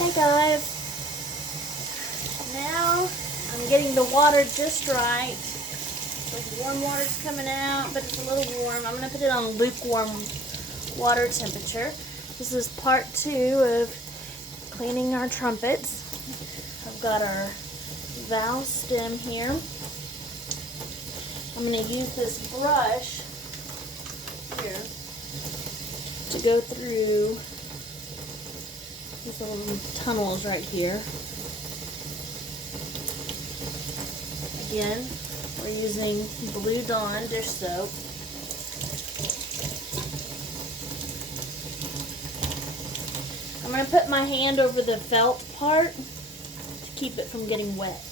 Hey guys, now I'm getting the water just right. The warm water's coming out, but it's a little warm. I'm going to put it on lukewarm water temperature. This is part 2 of cleaning our trumpets. I've got our valve stem here. I'm going to use this brush here to go through these little tunnels right here. Again, we're using Blue Dawn dish soap. I'm going to put my hand over the felt part to keep it from getting wet.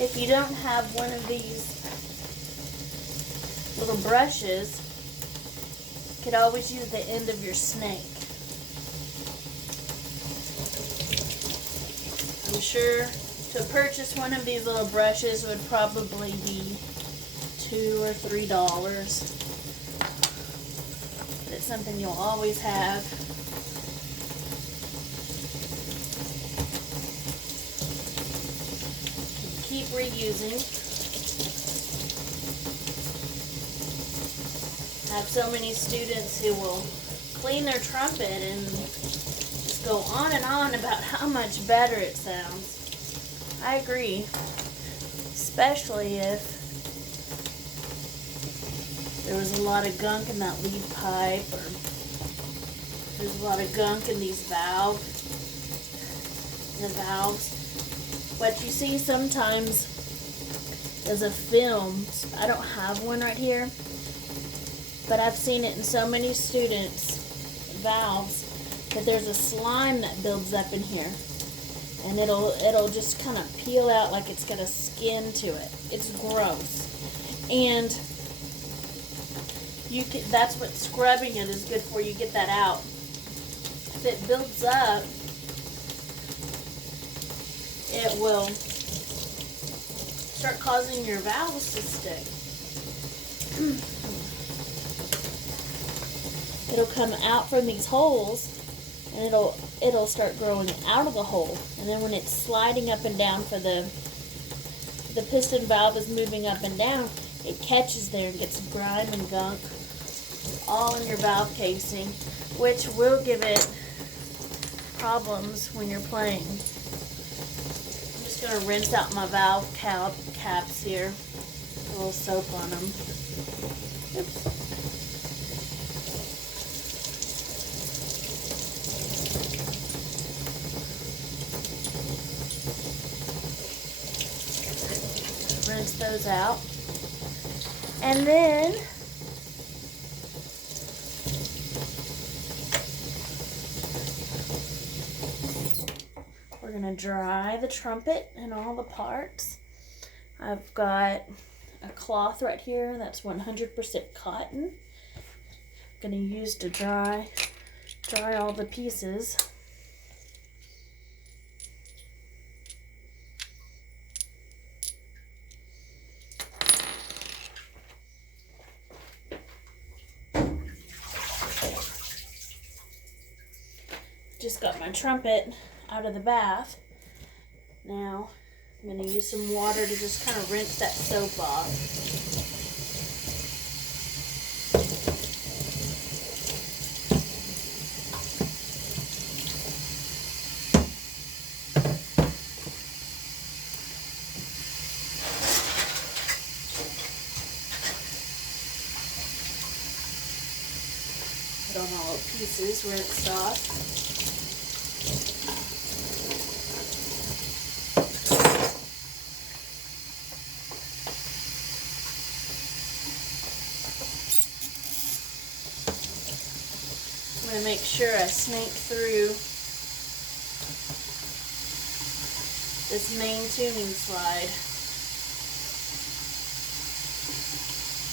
If you don't have one of these little brushes, you could always use the end of your snake. I'm sure to purchase one of these little brushes would probably be $2 or $3. But it's something you'll always have. Keep reusing. I have so many students who will clean their trumpet and just go on and on about how much better it sounds. I agree, especially if there was a lot of gunk in that lead pipe, or there's a lot of gunk in these valves. What you see sometimes is a film. I don't have one right here, but I've seen it in so many students' valves that there's a slime that builds up in here, and it'll just kind of peel out like it's got a skin to it. It's gross, and that's what scrubbing it is good for. You get that out. If it builds up, it will start causing your valves to stick. It'll come out from these holes, and it'll start growing out of the hole. And then when it's sliding up and down, for the piston valve is moving up and down, it catches there and gets grime and gunk all in your valve casing, which will give it problems when you're playing. I'm just going to rinse out my valve caps here. A little soap on them. Oops. Rinse those out. And then we're going to dry the trumpet and all the parts. I've got a cloth right here that's 100% cotton. I'm going to use to dry all the pieces. Just got my trumpet out of the bath. Now I'm going to use some water to just kind of rinse that soap off. Put on all the pieces rinsed off. I'm going to make sure I snake through this main tuning slide.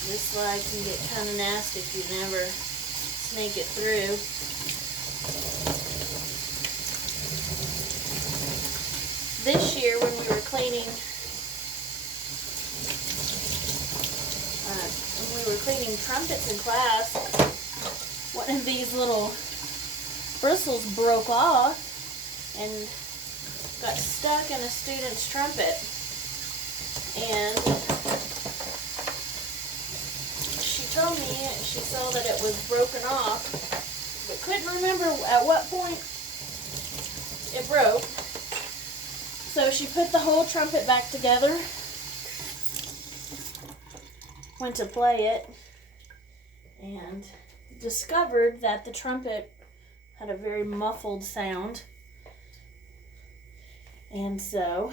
This slide can get kind of nasty if you never snake it through. this year when we were cleaning trumpets in class, one of these little bristles broke off and got stuck in a student's trumpet. And she told me she saw that it was broken off, but couldn't remember at what point it broke. So she put the whole trumpet back together, went to play it, and discovered that the trumpet had a very muffled sound. And so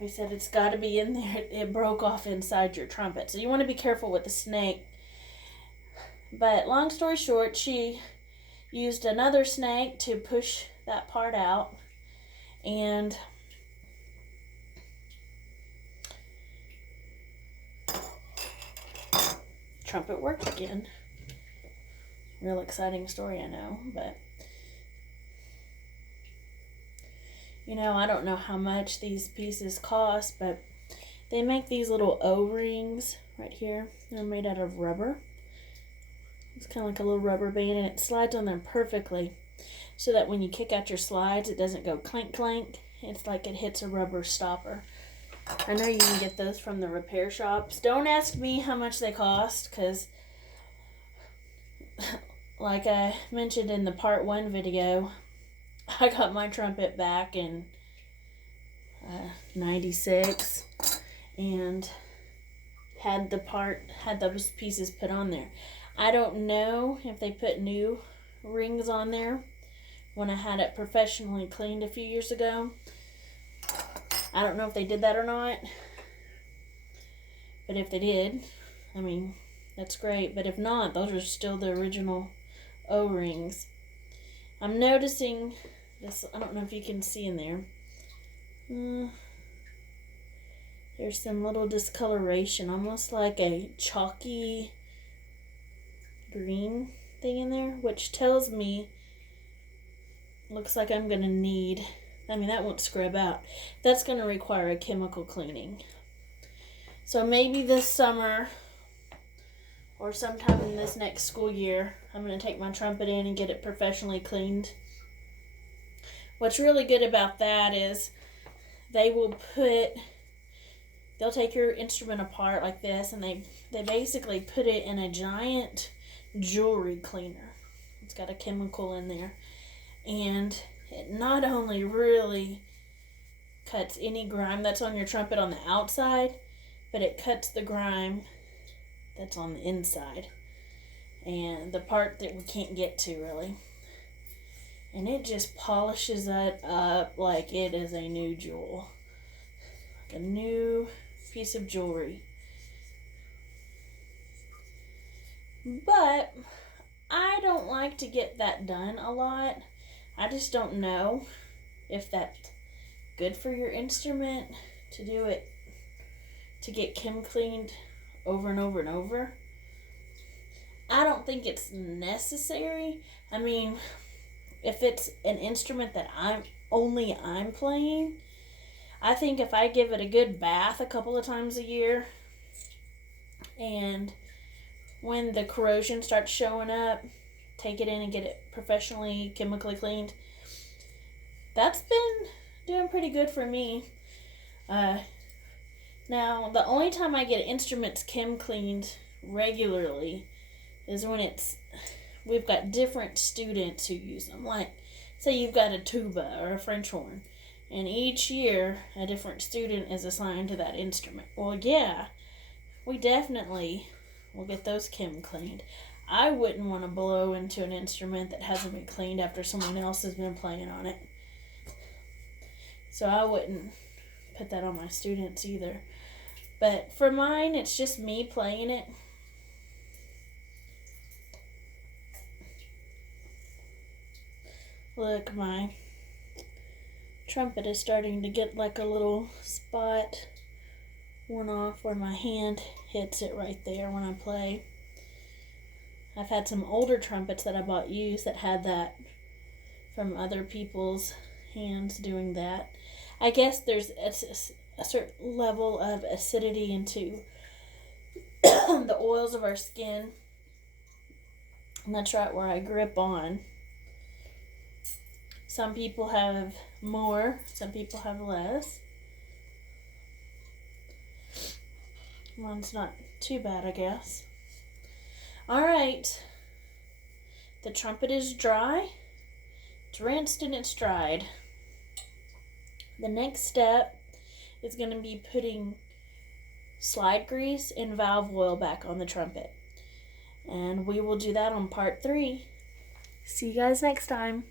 we said, it's got to be in there. It broke off inside your trumpet. So you want to be careful with the snake. But long story short, she used another snake to push that part out. And trumpet worked again. Real exciting story, I know, but I don't know how much these pieces cost, but they make these little O-rings right here. They're made out of rubber. It's kind of like a little rubber band, and it slides on there perfectly so that when you kick out your slides, it doesn't go clink clank. It's like it hits a rubber stopper. I know you can get those from the repair shops. Don't ask me how much they cost, because like I mentioned in the part 1 video, I got my trumpet back in 96 and had those pieces put on there. I don't know if they put new rings on there when I had it professionally cleaned a few years ago. I don't know if they did that or not. But if they did, I mean, that's great. But if not, those are still the original O-rings. I'm noticing this, I don't know if you can see in there. There's some little discoloration, almost like a chalky green thing in there, which tells me, looks like I'm going to need, that won't scrub out. That's going to require a chemical cleaning. So maybe this summer or sometime in this next school year, I'm going to take my trumpet in and get it professionally cleaned. What's really good about that is they'll take your instrument apart like this, and they basically put it in a giant jewelry cleaner. It's got a chemical in there, and it not only really cuts any grime that's on your trumpet on the outside, but it cuts the grime that's on the inside, and the part that we can't get to really. And it just polishes it up like it is a new jewel, like a new piece of jewelry. But I don't like to get that done a lot. I just don't know if that's good for your instrument to do it, to get chem cleaned over and over and over. I don't think it's necessary. I mean, if it's an instrument that I'm playing, I think if I give it a good bath a couple of times a year, and when the corrosion starts showing up, take it in and get it professionally chemically cleaned. That's been doing pretty good for me. Now, the only time I get instruments chem cleaned regularly is when we've got different students who use them. Like, say you've got a tuba or a French horn, and each year a different student is assigned to that instrument. Well, yeah, we definitely will get those chem cleaned. I wouldn't want to blow into an instrument that hasn't been cleaned after someone else has been playing on it. So I wouldn't put that on my students either. But for mine, it's just me playing it. Look, my trumpet is starting to get like a little spot worn off where my hand hits it right there when I play. I've had some older trumpets that I bought used that had that from other people's, hands doing that. I guess there's a certain level of acidity into the oils of our skin. And that's right where I grip on. Some people have more, some people have less. Mine's not too bad, I guess. Alright. The trumpet is dry. It's rinsed and it's dried. The next step is going to be putting slide grease and valve oil back on the trumpet. And we will do that on part 3. See you guys next time.